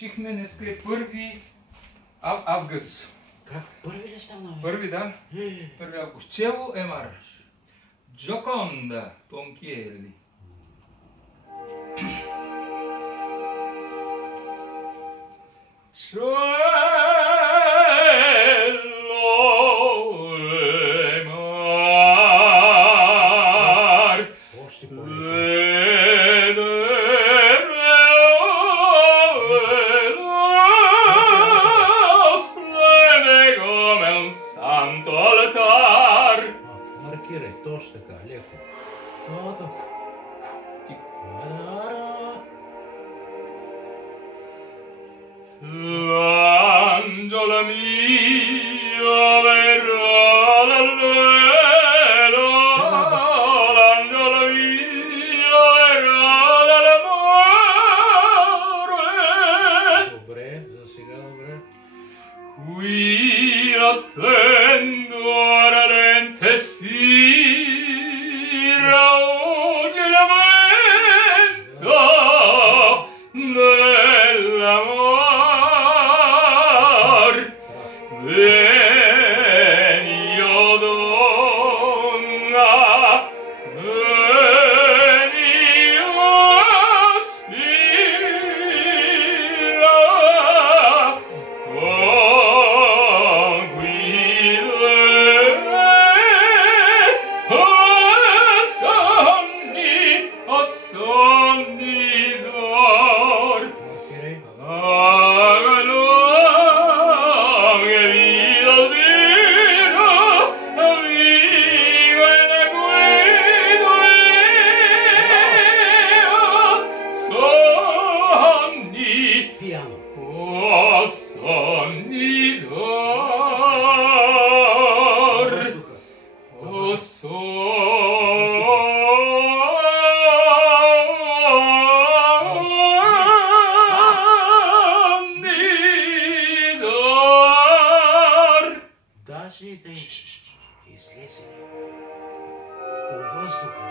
Учихме днеска е 1 август. Как? Първи ли стана? Първи, да. 1 август. Чело Емар. Джоконда Понкиели. Маркирай, точно така, леко. L'angelo mio verrà dal velo, l'angelo mio verrà dall'amore. Добре, за сега добре. Qui attendo ardente spira oggi la vento dell'amor. Vieni, o donna, vieni, o spira, con guide, o sonni d'or. Piano. Oh, sonni d'or. Oh, sonni d'or. Даже и да излезе по въздуха.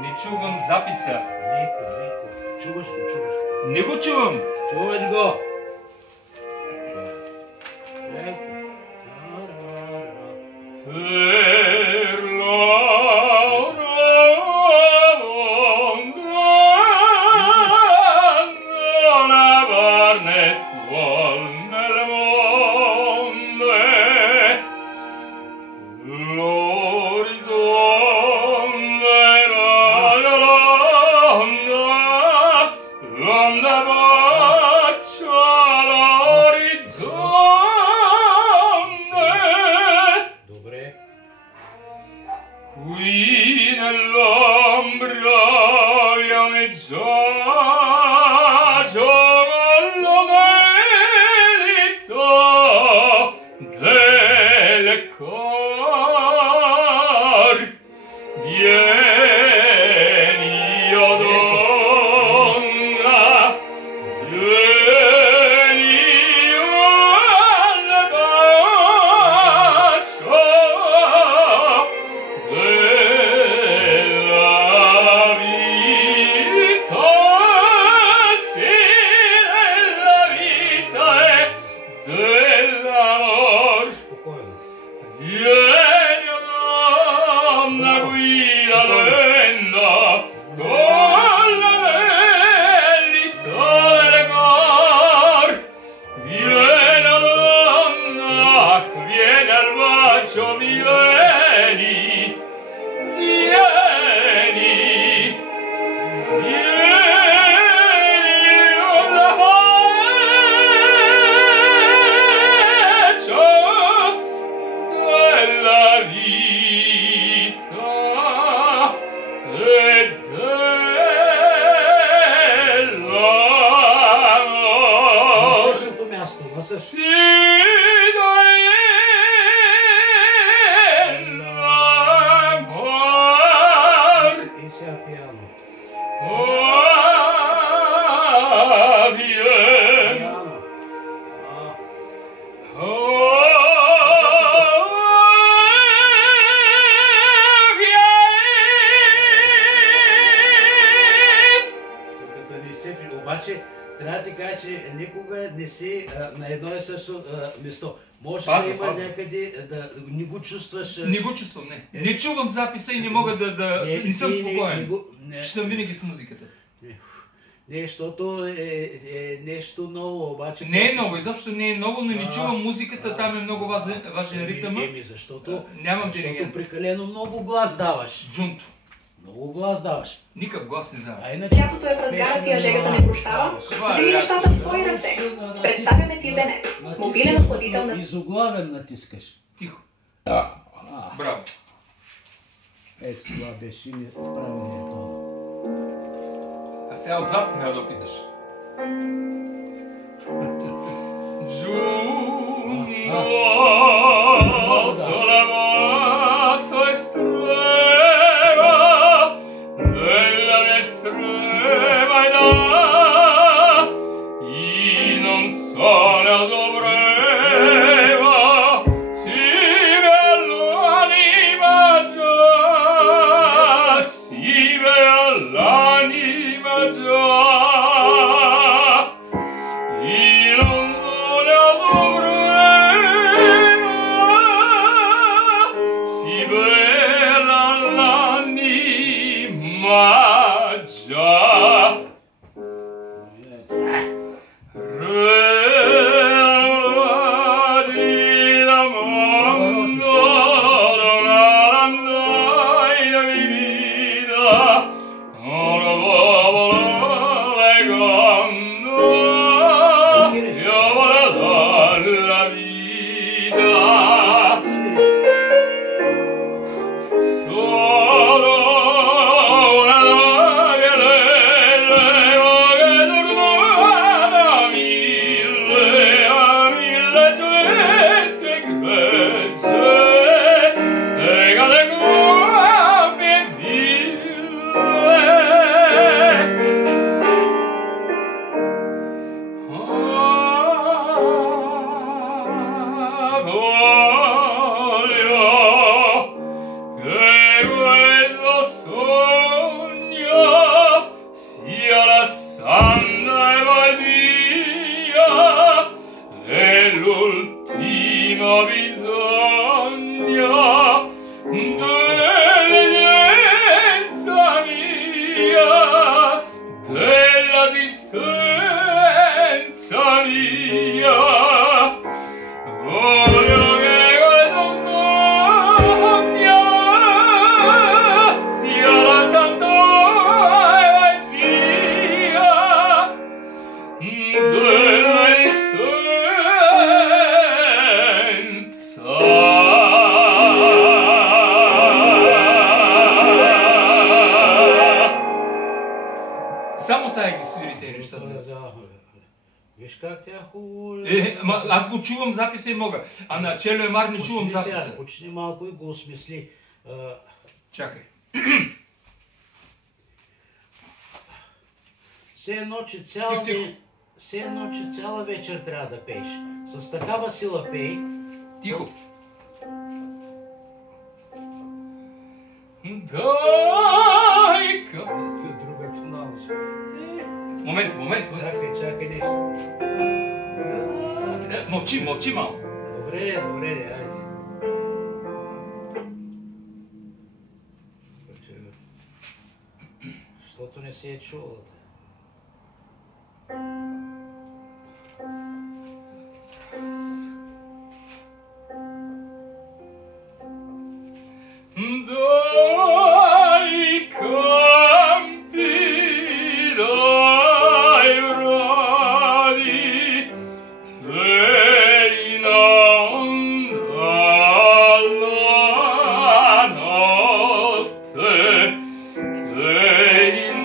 Не чувам записа. Леко, леко. Чуваш го, чуваш го. Не го чувам. Чуваш го. Леко. Per non avarne suol nel mondo, l'orizzonte l'onda bacia l'orizzonte. Добре. Qui nell'ombra pianeggiato l'anelito del cor. Vieni, o donna, vieni, al bacio della vita, sì, della vita e dell'amor. Спокойно. Vieni, o donna, guida lenta, con l'anellito del cor. Vieni, o donna, vieni al bacio, mi vieni, vieni, vieni alla bacio della vita e dell'amor. На същото място, на същото. Si dell'amor. И сега пиано. Oh, vieni. Пиано. Обаче трябва да ти кажа, че никога не си на едно и също место. Може Фаза, да има фаза. някъде да не го чувстваш. Не го чувствам, не. Не чувам записа и не мога да... Не съм спокоен. Ще съм винаги с музиката. Не, защото е нещо ново, обаче... Не е ново, изобщо не е ново, но не чувам музиката, там е много важен ритъм. Защото Нямам диригент. прекалено много глас даваш. Джунто. Много глас даваш. Никак глас не дава. Лятото е в разгара си, а жегата не прощава. Вземи нещата в свои ръце. Представяме ти Зене. Мобилен охладител на... Изоглавен натискаш. Тихо. А, Браво. ето това беше правилният това. А сега отзад трябва да опиташ. Giungo sulla massa estrema della mia estrema età, io non so ne dovreva, si ve l'anima già, si ve l'anima già. Виж как тя хубаво... Аз го чувам записа и мога, а на Чело Емар не чувам записа. Почни малко и го осмисли. Чакай. Все едно, че цяла вечер трябва да пееш. С такава сила пей. Тихо. Дай-ка. Друга тоналност. Момент. Чакай нещо. Мълчи малко. Добре, айде. Защото не си е чувала. Che in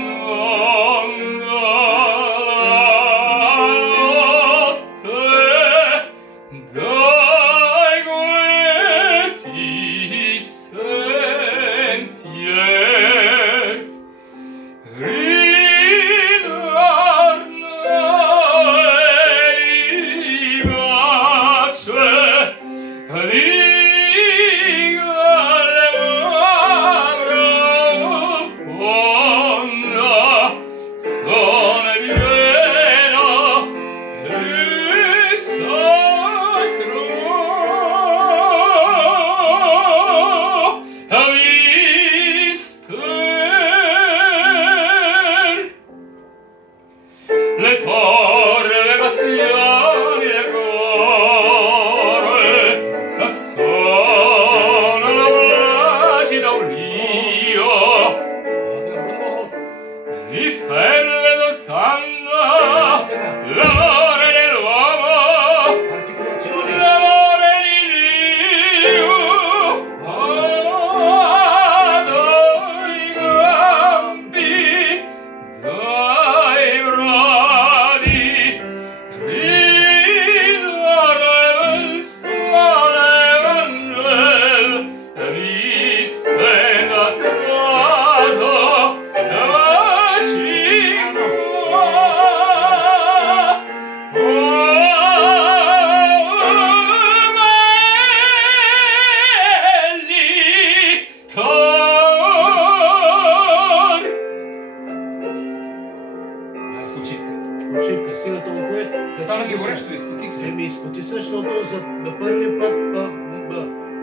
Стана ми горещо, изпотих се. Изпоти се, защото за първи път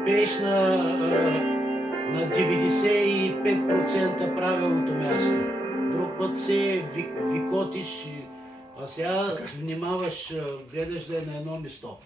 пееш на 95% правилното място. Друг път се викотиш, а сега внимаваш, гледаш да е на едно место.